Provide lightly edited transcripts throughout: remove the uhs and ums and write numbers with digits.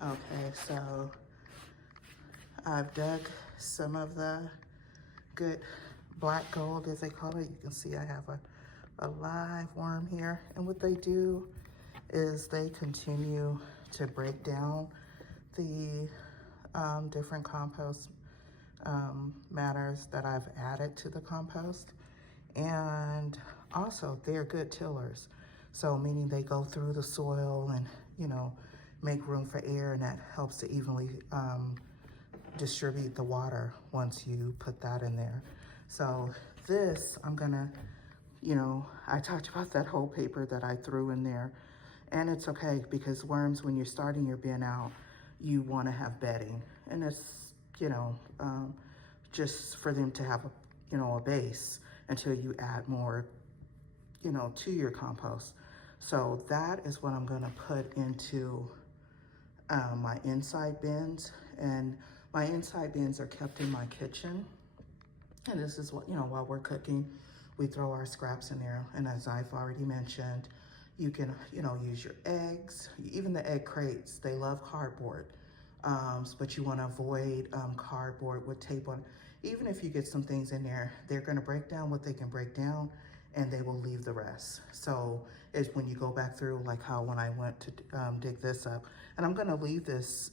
Okay, so I've dug some of the good black gold, as they call it. You can see I have a live worm here. And what they do is they continue to break down the different compost matters that I've added to the compost. And also they're good tillers. So meaning they go through the soil and, you know, make room for air, and that helps to evenly distribute the water once you put that in there. So this, I'm gonna, you know, I talked about that whole paper that I threw in there, and it's okay because worms, when you're starting your bin out, you wanna have bedding, and it's, you know, just for them to have a, you know, a base until you add more, you know, to your compost. So that is what I'm gonna put into my inside bins, and my inside bins are kept in my kitchen. And this is what, you know, while we're cooking, we throw our scraps in there. And as I've already mentioned, you can, you know, use your eggs, even the egg crates, they love cardboard. But you want to avoid cardboard with tape on. Even if you get some things in there, they're going to break down what they can break down, and they will leave the rest. So it's when you go back through, like how when I went to dig this up, and I'm going to leave this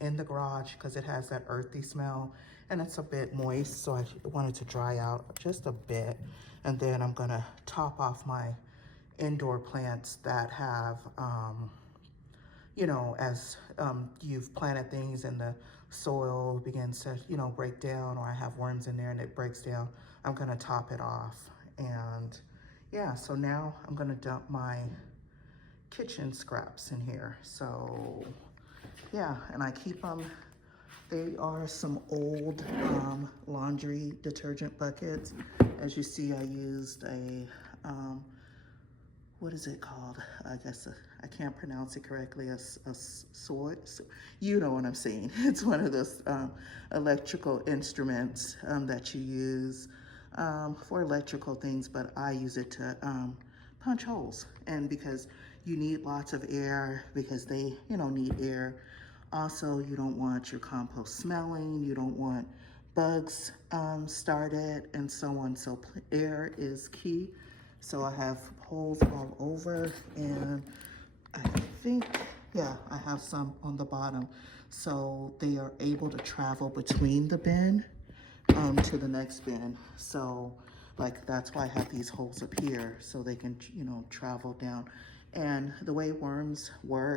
in the garage because it has that earthy smell and it's a bit moist, so I wanted to dry out just a bit. And then I'm going to top off my indoor plants that have you know, as you've planted things and the soil begins to, you know, break down, or I have worms in there and it breaks down, I'm gonna top it off. And yeah, so now I'm gonna dump my kitchen scraps in here. So yeah, and I keep them, they are some old laundry detergent buckets. As you see, I used a, what is it called? I guess I can't pronounce it correctly. A sword. You know what I'm saying. It's one of those electrical instruments that you use for electrical things, but I use it to punch holes. And because you need lots of air, because they, you know, need air. Also, you don't want your compost smelling. You don't want bugs started and so on. So air is key. So I have holes all over, and I think, yeah, I have some on the bottom. So they are able to travel between the bin to the next bin. So like, that's why I have these holes up here, so they can, you know, travel down. And the way worms work,